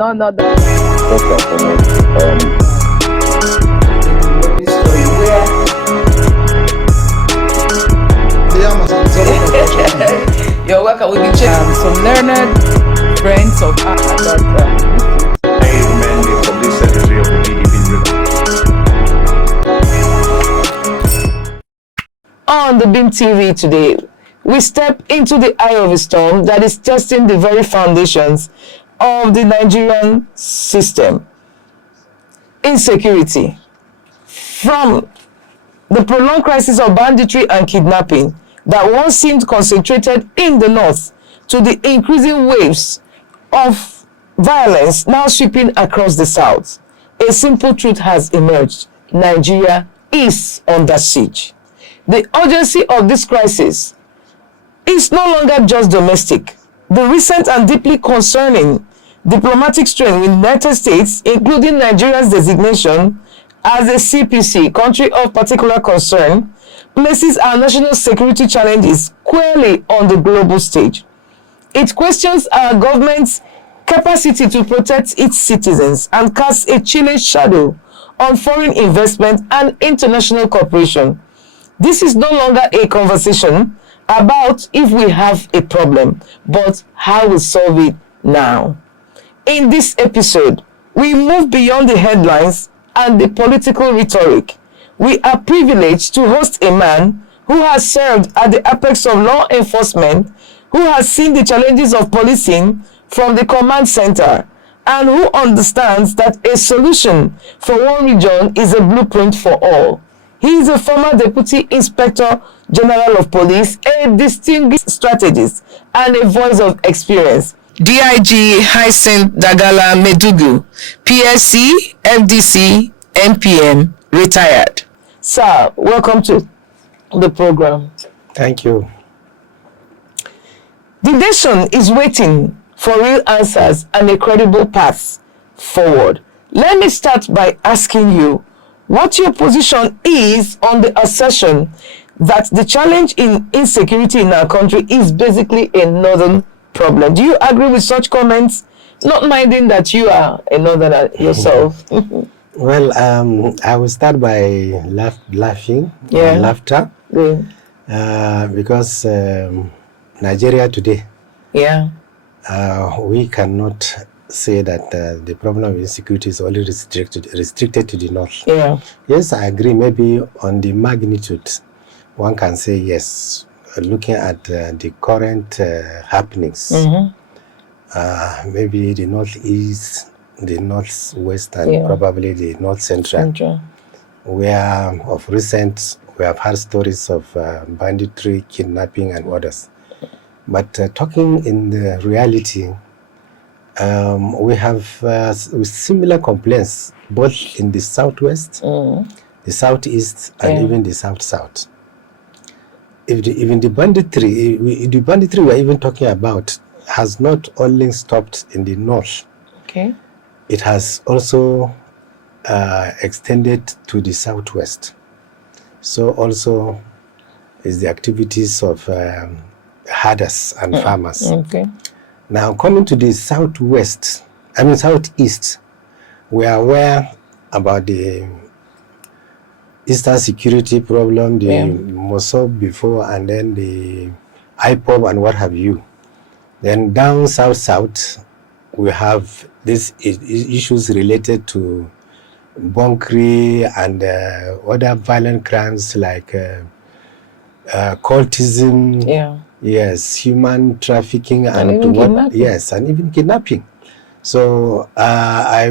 No, not that. You're welcome. We can check some learned friends of ours. I remain the Public Secretary of the PDP. On the Beam TV today, we step into the eye of a storm that is testing the very foundations of the Nigerian system. Insecurity. From the prolonged crisis of banditry and kidnapping that once seemed concentrated in the north to the increasing waves of violence now sweeping across the south, a simple truth has emerged. Nigeria is under siege. The urgency of this crisis is no longer just domestic. The recent and deeply concerning diplomatic strain with the United States, including Nigeria's designation as a CPC, country of particular concern, places our national security challenges squarely on the global stage. It questions our government's capacity to protect its citizens and casts a chilling shadow on foreign investment and international cooperation. This is no longer a conversation about if we have a problem, but how we solve it now. In this episode, we move beyond the headlines and the political rhetoric. We are privileged to host a man who has served at the apex of law enforcement, who has seen the challenges of policing from the command center, and who understands that a solution for one region is a blueprint for all. He is a former Deputy Inspector General of Police, a distinguished strategist, and a voice of experience. DIG Hyacinth Dagala Medugu, PSC, FDC, NPM, retired. Sir, welcome to the program. Thank you. The nation is waiting for real answers and a credible path forward. Let me start by asking you what your position is on the assertion that the challenge in insecurity in our country is basically a northern problem. Do you agree with such comments, not minding that you are a northerner yourself? Well, I will start by laughing, laughter, because Nigeria today, we cannot say that the problem of insecurity is only restricted to the north. Yes, I agree. Maybe on the magnitude, one can say yes. Looking at the current happenings, maybe the northeast, the northwest, and probably the north central, where of recent we have heard stories of banditry, kidnapping, and others. But talking in the reality, we have similar complaints both in the southwest, the southeast, and even the south-south. Even the banditry we're even talking about has not only stopped in the north. It has also extended to the southwest. So also is the activities of herders and farmers. Now coming to the southeast, we are aware about the Eastern security problem, the Mossad before, and then the IPOB and what have you. Then down south, we have these issues related to bunkery and other violent crimes like cultism, human trafficking, and even kidnapping. So I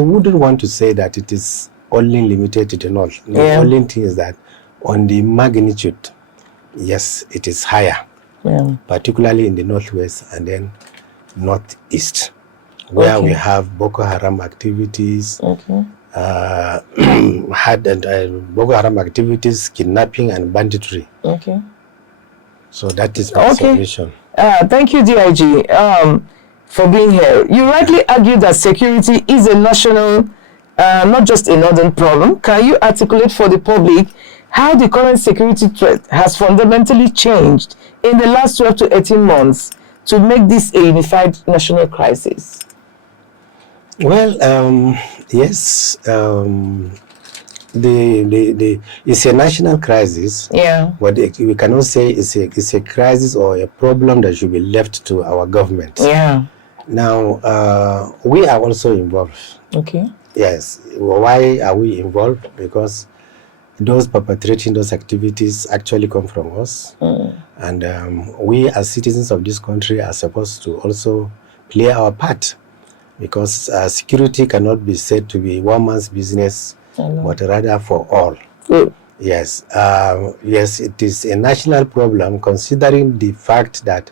wouldn't want to say that it is only limited to the north. The only thing is that on the magnitude, yes, it is higher, particularly in the northwest and then northeast, where we have Boko Haram activities, Boko Haram activities, kidnapping, and banditry. So that is my submission. Thank you, DIG, for being here. You rightly argue that security is a national, not just a northern problem. Can you articulate for the public how the current security threat has fundamentally changed in the last 12 to 18 months to make this a unified national crisis? Well, yes, it's a national crisis. Yeah. But we cannot say it's a crisis or a problem that should be left to our government. Yeah. Now, we are also involved. Okay. Yes. Why are we involved? Because those perpetrating those activities actually come from us. And we as citizens of this country are supposed to also play our part, because security cannot be said to be one man's business, but rather for all. Yes. Yes, it is a national problem, considering the fact that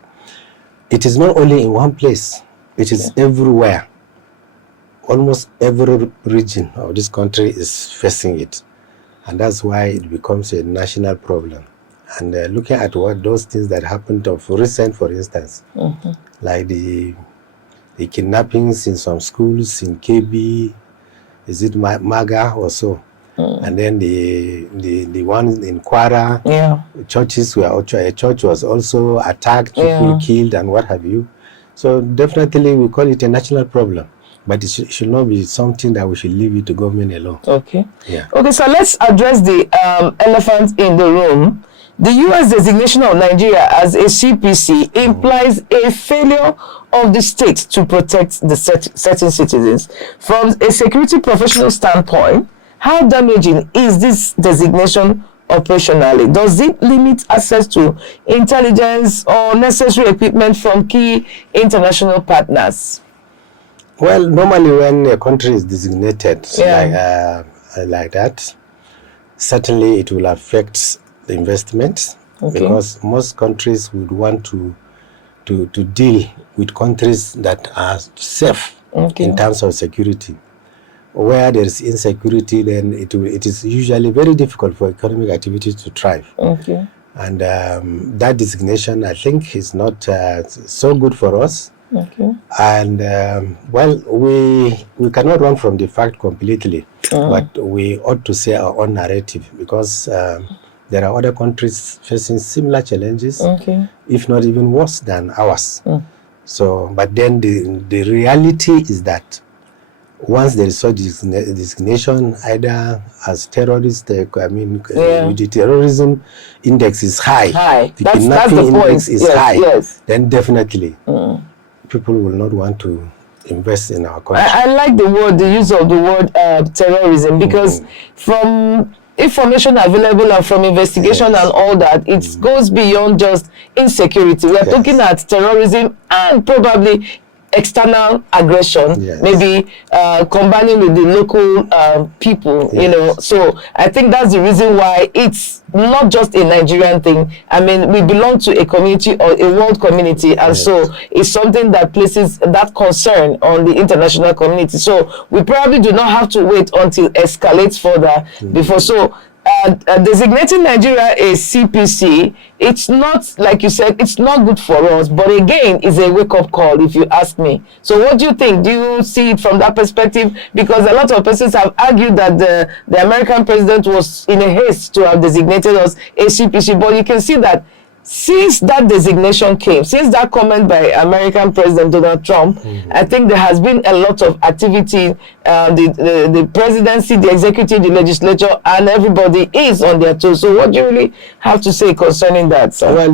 it is not only in one place, it is everywhere. Almost every region of this country is facing it. And that's why it becomes a national problem. And looking at what those things that happened of recent, for instance, like the kidnappings in some schools in KB, is it Maga or so? And then the one in Kwara, churches were, a church was also attacked, people killed, and what have you. So definitely we call it a national problem. But it should not be something that we should leave it to government alone. Okay. Yeah. Okay, so let's address the elephant in the room. The U.S. designation of Nigeria as a CPC implies a failure of the state to protect the certain citizens. From a security professional standpoint, how damaging is this designation operationally? Does it limit access to intelligence or necessary equipment from key international partners? Well, normally when a country is designated like that, certainly it will affect the investment, because most countries would want to deal with countries that are safe in terms of security. Where there is insecurity, then it is usually very difficult for economic activities to thrive. And that designation, I think, is not so good for us. And well, we cannot run from the fact completely, but we ought to say our own narrative, because there are other countries facing similar challenges, if not even worse than ours. So, but then the reality is that once there is such designation, either as terrorist, with the terrorism index is high, the kidnapping index is high, then definitely people will not want to invest in our country. I like the use of the word terrorism, because from information available and from investigation and all that, it goes beyond just insecurity. We are talking at terrorism and probably external aggression, maybe combining with the local people, you know. So I think that's the reason why it's not just a Nigerian thing. I mean, we belong to a community or a world community, and so it's something that places that concern on the international community. So we probably do not have to wait until it escalates further before. So designating Nigeria a CPC, it's not, like you said, it's not good for us, but again, it's a wake-up call, if you ask me. So what do you think? Do you see it from that perspective? Because a lot of persons have argued that the American president was in a haste to have designated us a CPC, but you can see that since that designation came, since that comment by American President Donald Trump, I think there has been a lot of activity. The presidency, the executive, the legislature, and everybody is on their toes. So what do you really have to say concerning that, sir? Well, I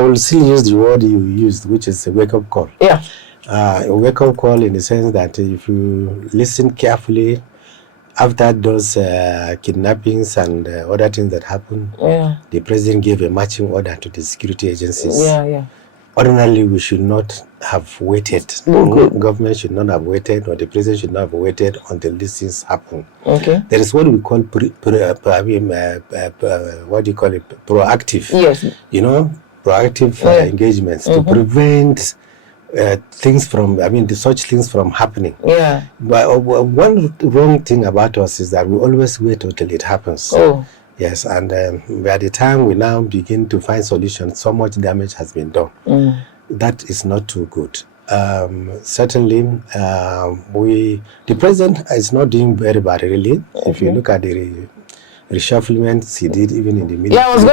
will still use the word you used, which is a wake-up call. Yeah. A wake-up call in the sense that if you listen carefully, after those kidnappings and other things that happened, the president gave a marching order to the security agencies. Ordinarily, we should not have waited. Government should not have waited, or the president should not have waited until these things happen. There is what we call proactive. You know, proactive engagements to prevent things from, such things from happening. But one wrong thing about us is that we always wait until it happens. Yes, and by the time we now begin to find solutions, so much damage has been done. That is not too good. Certainly, the president is not doing very bad, really. If you look at reshufflements he did even in the military. Yeah, I was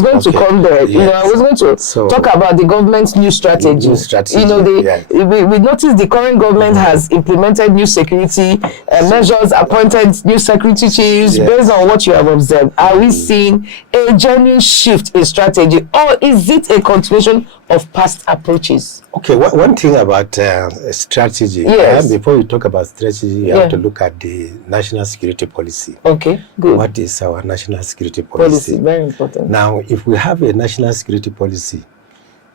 going to come there. Yes. You know, I was going to talk about the government's new strategy. You know, we noticed the current government has implemented new security measures, appointed new security chiefs. Based on what you have observed, are we seeing a genuine shift in strategy, or is it a continuation of past approaches? Okay, one thing about strategy. Before we talk about strategy, you have to look at the national security policy. Okay, good. What is our national security policy? Very important. Now, if we have a national security policy,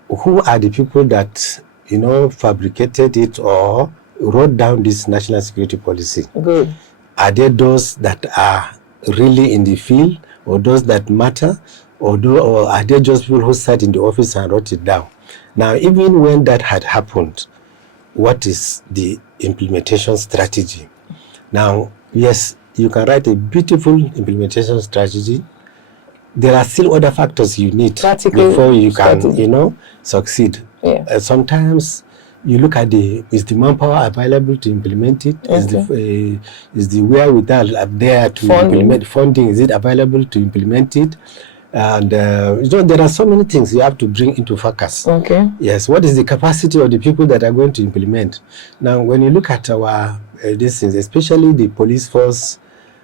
who are the people that, you know, fabricated it or wrote down this national security policy? Good. Are they those that are really in the field, or those that matter, or are they just people who sat in the office and wrote it down? Now, even when that had happened, what is the implementation strategy? Now, yes, you can write a beautiful implementation strategy. There are still other factors you need before you can, you know, succeed. Yeah. Sometimes you look at is the manpower available to implement it? Okay. Is the wherewithal up there to implement funding? Is it available to implement it? And you know, there are so many things you have to bring into focus. Okay. Yes. What is the capacity of the people that are going to implement? Now, when you look at our these things, especially the police force,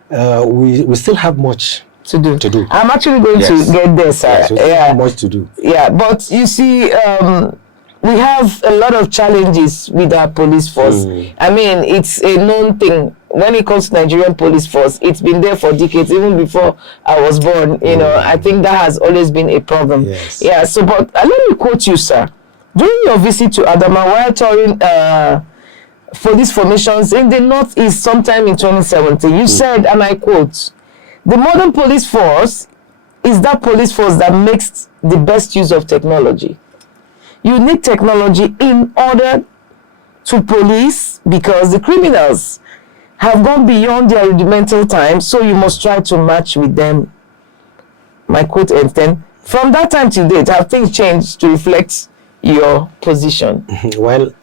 we still have much to do. I'm actually going to get there, sir. Yes, we still have much to do. Yeah, but you see, we have a lot of challenges with our police force. I mean, it's a known thing. When it comes to Nigerian police force, it's been there for decades, even before I was born. You know, I think that has always been a problem. Yes. Yeah, so, but let me quote you, sir. During your visit to Adama, while touring police formations in the Northeast sometime in 2017, you said, and I quote, "The modern police force is that police force that makes the best use of technology. You need technology in order to police because the criminals have gone beyond their rudimental time, so you must try to match with them." My quote ends then. From that time to date, have things changed to reflect your position? Well,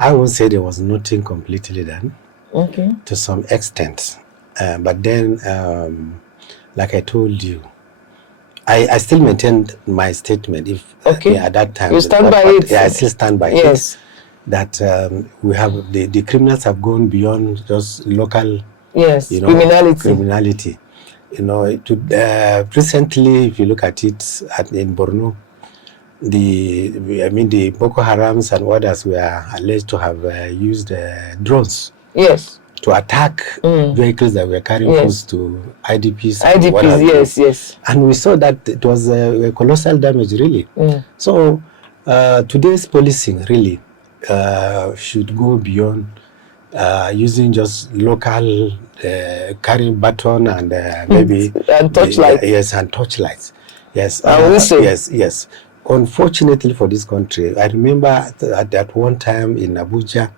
I won't say there was nothing completely done. Okay. To some extent. But then, like I told you, I still maintained my statement. If at that time, you stand by it. Yeah, I still stand by it. That we have the criminals have gone beyond just local, you know, criminality. You know, recently, if you look at it in Borno, the Boko Harams and others were alleged to have used drones. Yes. To attack vehicles that were carrying foods to IDPs. Yes. And we saw that it was a colossal damage, really. So today's policing really should go beyond using just local carrying baton and maybe and torchlight. And torchlights. Yes. Yes. Unfortunately for this country, I remember at that one time in Abuja,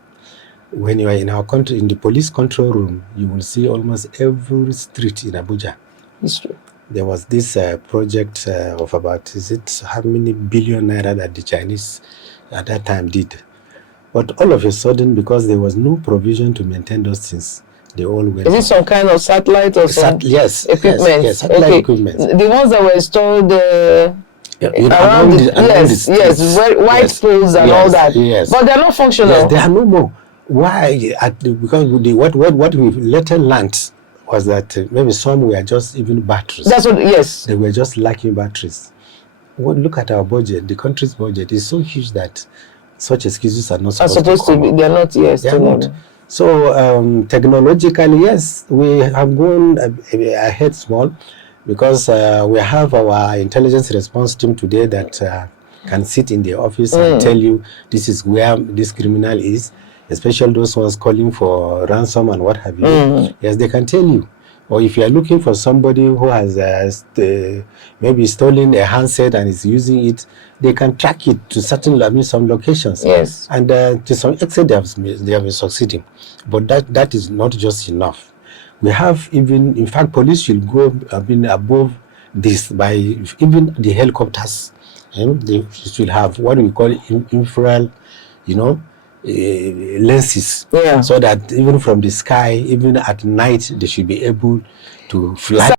when you are in our country, in the police control room, you will see almost every street in Abuja. It's true. There was this project of about, how many billion naira that the Chinese at that time did. But all of a sudden, because there was no provision to maintain those things, they all went. Is it some kind of satellite or some equipment? Yes, satellite equipment. The ones that were installed around white poles and all that. Yes. But they're not functional. Yes, they are no more. Why? Because what we later learned was that maybe some were just even batteries. That's what. Yes. They were just lacking batteries. Well, look at our budget. The country's budget is so huge that such excuses are not supposed to be. They're not. Yes. They are not. So technologically, yes, we have gone ahead small, because we have our intelligence response team today that can sit in the office and tell you this is where this criminal is. Especially those ones calling for ransom and what have you. Yes, they can tell you. Or if you are looking for somebody who has maybe stolen a handset and is using it, they can track it to some locations. Yes. And to some extent, they have been succeeding. But that is not just enough. We have even, in fact, police should go above this by even the helicopters. They should have what we call infrared, lenses, so that even from the sky, even at night, they should be able to fly